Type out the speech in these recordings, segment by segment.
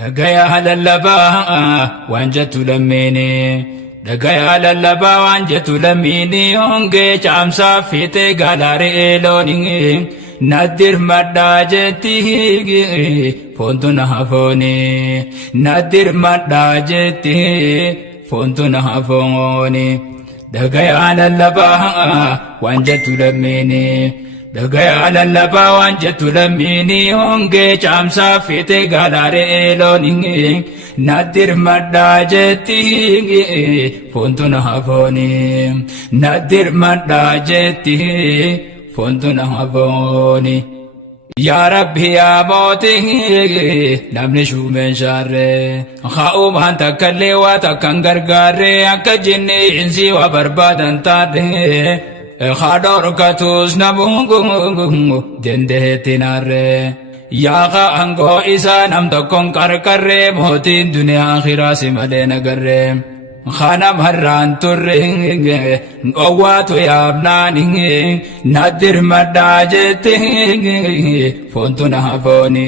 dhagaya lallabaa waan jettu lammiini dhagaya lallabaa waan jettu lammiini hongee caamsaa fiixee gaalaaree loonii naddir maddaa jetti foontu na hafooni naddir maddaa jetti foontu na hafooni dhagaya lallabaa waan jettu lammiini dhagaya lallabaa waan jettu lammiini hongee caamsaa fiixee gaalaaree loonii naddir maddaa jetti foontu na hafooni naddir maddaa jetti foontu na hafooni yaa rabbi yaa mooti namni shuumeen shaarree haa'umaan takkallee waa takkan gargaarree akka jinni insii waa barbaadan taadhe khadorkatus namungu dendeetti naarree yaa angoo isaa nam tokkon qarqarree mootiin duniyaa akhiraasi malee nagarree khana marraan turre owwaatu yaabnaani naddir maddaa jette foontu na hafooni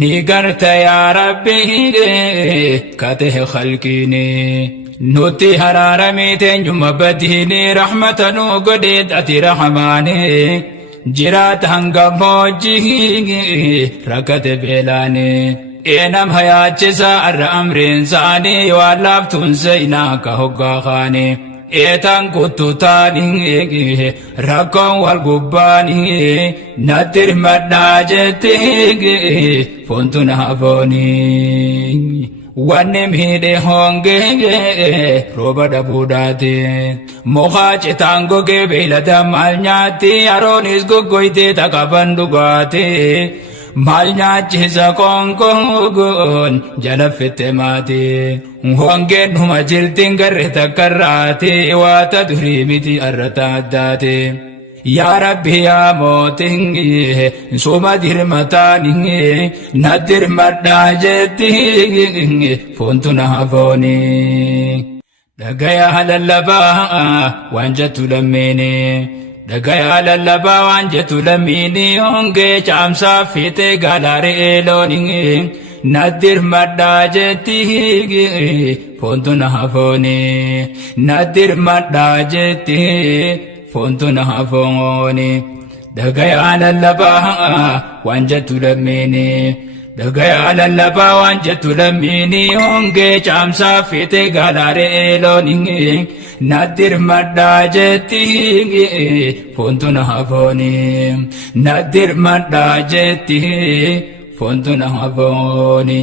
ni garte yaa rabbi kate khalqiini nuti hararamii teenyuma badiini rahmatanu godheet ati rahmaani jiraat hanga moojjii rakkate beelaani eenam hayaachisa arra amriin saani waan laaftuun seenaa ka hoggaakaani eetan kututaani rakkoon wal gubbaani naddir maddaa jette foontu na hafooni wanni miidhe hongee rooba dhabuudhaati mukaa citaan gogee beeylada maal nyaatti aroonis goggoytee taqaban dhugaati maal nyaachisa konkoon jala fitte maati hongeen dhuma jirtin garre takkarraati waata durii miti arrata addaati yaa rabbi yaa mootin suma dirmataani naddir maddaa jetti foontu na hafooni dhagaya lallabaa waan jettu lammiini dhagaya lallabaa waan jettu lammiini hongee caamsaa fiixee gaalaaree loonii naddir maddaa jetti foontu na hafooni naddir maddaa jetti foontu na hafooni dhagaya lallabaa waan jettu lammiini dhagaya lallabaa waan jettu lammiini hongee caamsaa fiixee gaalaaree loonii naddir maddaa jetti foontu na hafooni naddir maddaa jetti foontu na hafooni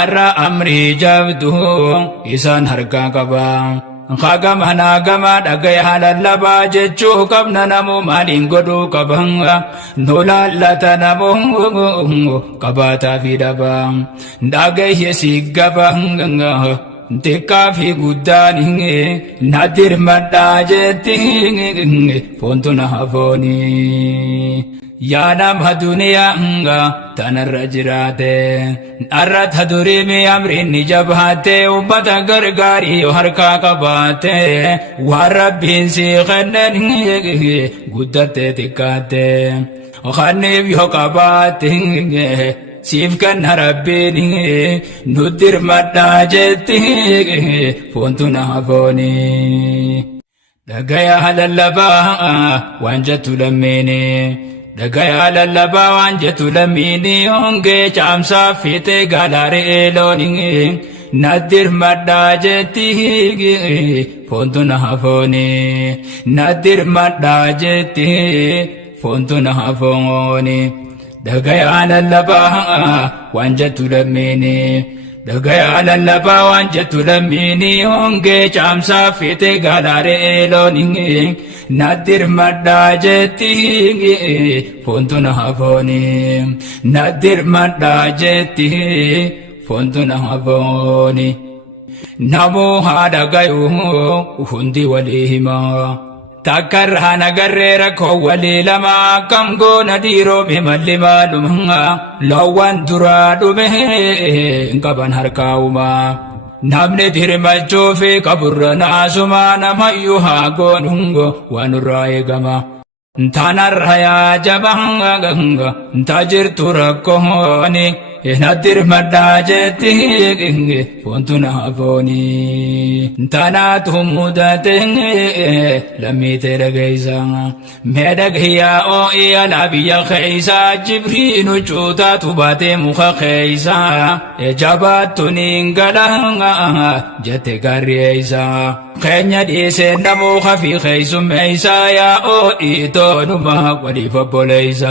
arra amrii jabdu isaan harkaa qabaa khagama naagama dhagaya lallabaa jechuu qabna namu maaliin godhuu qabanga nolaallata namu qabaataa fi dhabaa dhagayye siggabanga xiqqaa fi guddaan naddir maddaa jetti foontu na hafooni yaa nama duniyaa tanarra jiraate arrata duriimi amriin ni jabaate ummata gargaarii harkaa qabaate waan rabbiin sii kennan guddatte xiqqaatte kanniif yoo qabaate siif kenna rabbiin naddir maddaa jetti foontu na hafooni dhagaya lallabaa waan jettu lammiini dhagaya lallabaa waan jettu lammiini hongee caamsaa fiixee gaalaaree loonii naddir maddaa jetti foontu na hafooni naddir maddaa jetti foontu na hafooni dhagaya lallabaa waan jettu lammiini dhagaya lallabaa waan jettu lammiini hongee caamsaa fiixee gaalaaree loonii naddir maddaa jetti foontu na hafooni naddir maddaa jetti foontu na hafooni namuu haa dhagayu hundi walii himaa takkarraa nagarree rakkoo walii lama akkam goona dhiiroome malli maaluma loowwan duraa dhume qaban harkaa'uma namni dirmachuu fi qaburra naasuma namayyuu haa goonungo waanurraa eegama tanarra yaa jabanga ta jirtu rakkooni nadir madajeti fontuna hafoni tanatu mudate lamite dagaysa medaghiya o alabiya khaysa jibrinu chuta tubate mukha khaysa jabatuni ngalanga jate gariysa khanya dise namu khafi khaysum isa ya o ito numa wadi fabolaysa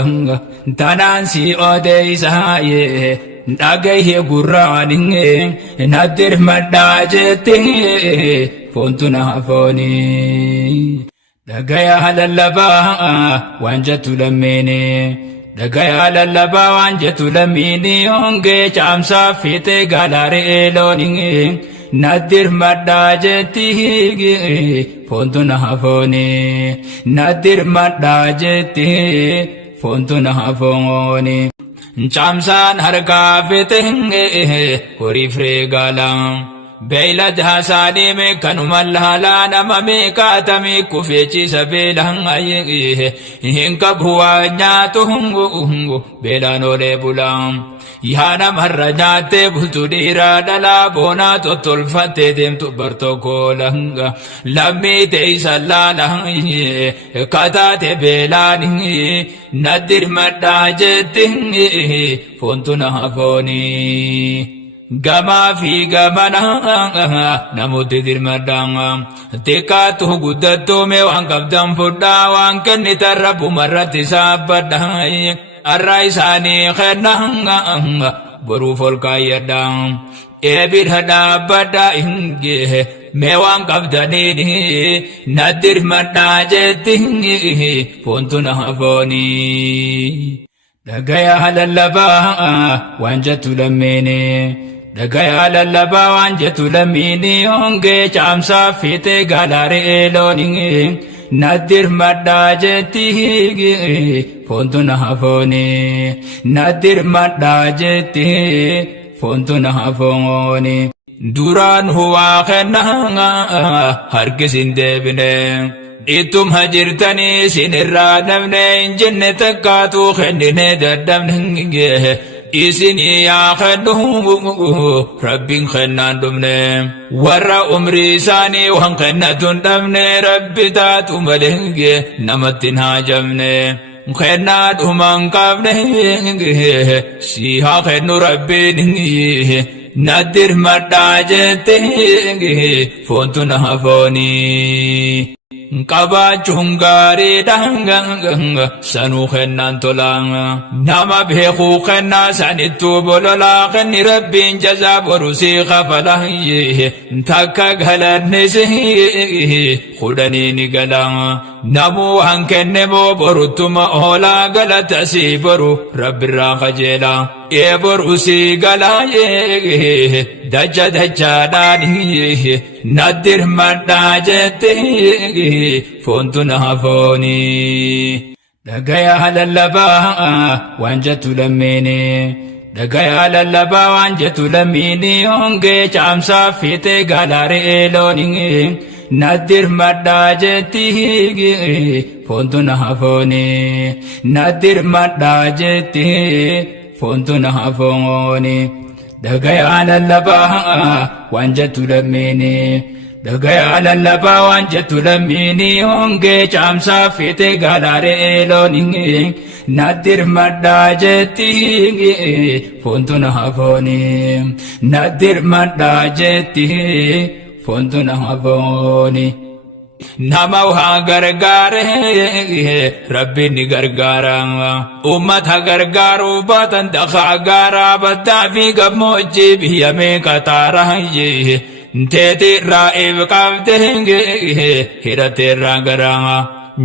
tanansi odeysa ye dagayhe gurraninge nadir madajeti fontuna hafoni dagaya lallaba wanjatu lamene dagaya lallaba wanjatu lamini onge chamsa fite galare eloninge nadir madajeti fontuna hafoni nadir madajeti fontuna hafoni chamsan harka fite hori fregalam beila jahasani me kanumal hala nama me katami kufechi sabelang aye hinka bhuwa nyato hungu bela nore bulam yana marrajate bultudira dala bona totol fate dem tu barto kolanga lammi te sallalang kata te belani nadir madajeti fontuna hafoni gama fi gamana namuti dirmadanga tekatu guddatto me wankabdam fudda wankanita rabbu marrati sabbadai arraisani khenanga boru folkayadam ebir hada bada inge me wankabdani nadir madajeti fontuna hafoni dagaya lallaba wanjatu lamene dagaya lallaba wanjatu lamini onge chamsa fite galare eloninge nadir madajeti fontuna hafoni nadir madajeti fontuna hafoni duran huwa khenanga harkisin debine itum hajirtani sinirra namne injinne takatu khendine daddamnge isini ya khaddu rabbin khannan dumne warra umri sani wan khannatun damne rabbi tatu malenge namatin hajamne khanna duman kabne si ha khannu rabbi nadir madajete fontuna hafoni Kaba chungari dangang sanu khennan tolanga nama bheku khenna sanitu bolola khenni rabbin jaza borusi khafalahi takka ghalanne se khudani ni galanga namu hankenne mo borutuma ola galata si boru rabbira khajela e borusi galaye daja daja dani nadir madajete fontuna hafoni dagaya lallaba wanjatu lamene dagaya lallaba wanjatu lamini onge chamsa fite galare eloninge nadir madajeti fontuna hafoni nadir madajeti fontuna hafoni dagaya lallaba wanjatu lamene dagaya lallaba wanjatu lamini onge chamsa fite galare eloninge nadir madajeti fontuna hafoni nadir madajeti fontuna hafoni nama gargare rabbi ni gargara ummat gargaru batan dakha gara badda fi gamoji biyame katara ye tete raib kabdenge hirate ragara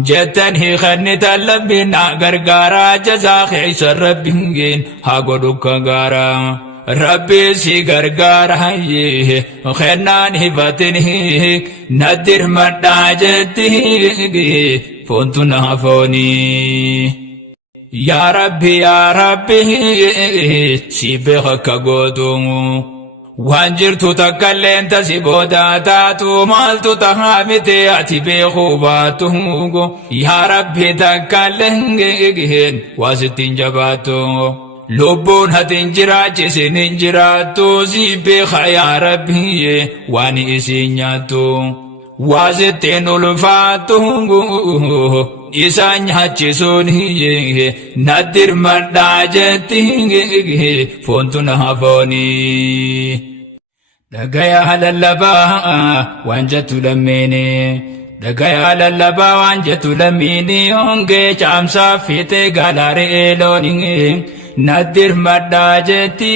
jetan hi khanni talabina gargara jaza khaysar rabbingen hagoduka gara rabbi si gargara ye khannan hibatini nadir madajeti fontuna hafoni ya rabbi si beka godungu wanjirtu takallenta si bodataatu maltu tahamite ati bekhubatugo ya rabbi takallenge wasitin jabatu lubbuun hatin jiraachisin hin jiraattu si beeka yaa rabbi waan isin nyaattu waa sittiin ulfaattu isaan nyaachisuun naddir madhaa jetti foontu na hafoonii. Dhagayaa lallabaa waan jettu lammeeni. Dhagayaa lallabaa waan jettu lammiini hongee caamsaa fiixee gaalaaree loonii naddir madhaa jetti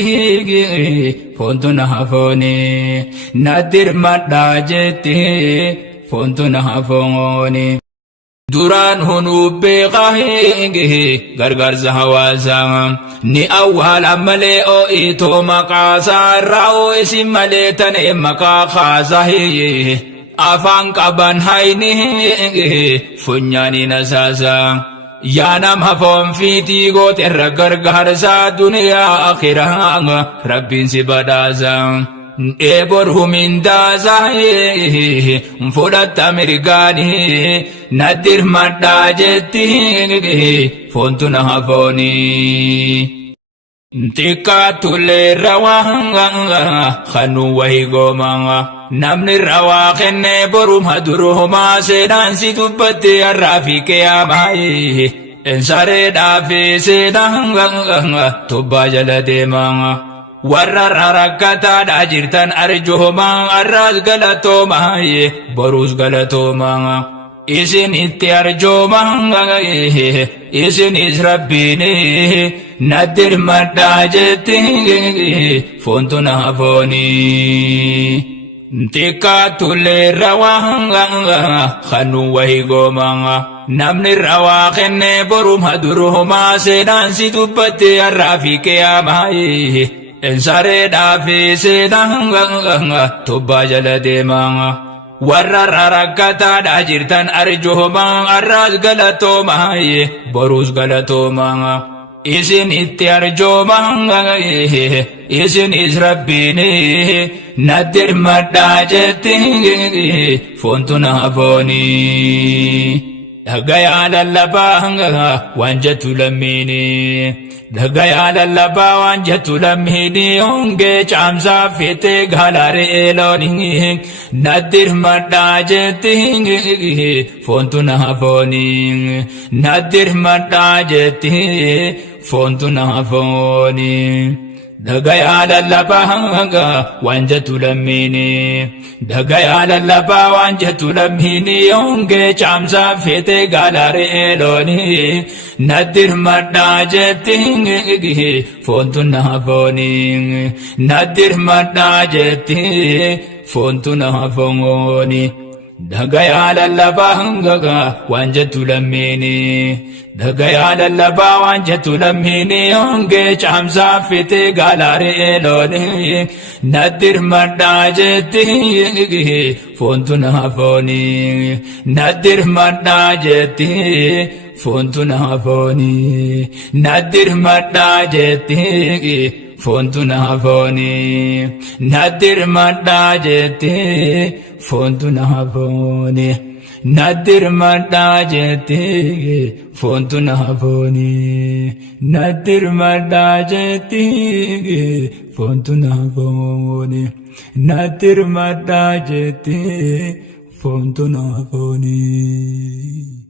foontu na hafoonii. Naddir madhaa jetti foontu na hafoonii. Duraan hunuu beekaa gargaarsa hawaasaa ni awwaala malee oo'itoo maqaasaa irraa isin malee tanee maqaa kaasaa afaan qaban hayni funyaani nasaasaa yaa nama foon fiitii gooterra gargaarsaa duniyaa akhiraa rabbiin si badhaasaa. Eebor humindaasaa fudhatta mirgaanii naddir madhaa jetti foontu na hafoonii. Xiqqaatullee rawaa kanuu wahii goomaa namni rawaa kennee boruma durumaa seenaan si dubbatte har'aa fi qiyaamaa ensareedhaa fi seenaan tubbaa jala deemaa. Warra rakkataadhaa jirtan arjoomaa arraas galatoomaa boruus galatoomaa isin itti arjoomaa isinis rabbiin naddir madhaa jetti foontu na hafoonii. Xiqqaatullee rawaa kanuu wahii goomaa namni rawaa kennee boruma durumaa seenaan si dubbatte har'aa fi qiyaamaa ensareedhaa fi seenaan tubbaa jala deemaa. Warra rakkataadhaa jirtan arjoomaa arraas galatoomaa boruus galatoomaa isin itti arjoomaa isinis rabbiin naddir madhaa jetti foontu na hafoonii. Dhagayaa lallabaa waan jettu lammiini. Dhagayaa lallabaa waan jettu lammiini hongee caamsaa fiixee gaalaaree loonii naddir madhaa jetti foontu na hafoonii. Naddir madhaa jetti foontu na hafoonii. Dhagayaa lallabaa waan jettu lammiini. Dhagayaa lallabaa waan jettu lammiini hongee caamsaa fiixee gaalaaree loonii naddir madhaa jetti foontu na hafoonii. Naddir madhaa jetti foontu na hafoonii. Dhagayaa lallabaa waan jettu lammiini. Dhagayaa lallabaa waan jettu lammiini hongee caamsaa fiixee gaalaaree loonii naddir madhaa jetti foontu na hafoonii. Naddir madhaa jetti foontu na hafoonii. Naddir madhaa jetti foontu na hafoonii. Naddir madhaa jetti foontu na hafoonii. Naddir madhaa jetti foontu na hafoonii. Naddir madhaa jetti foontu na hafoonii. Naddir madhaa jetti foontu na hafoonii.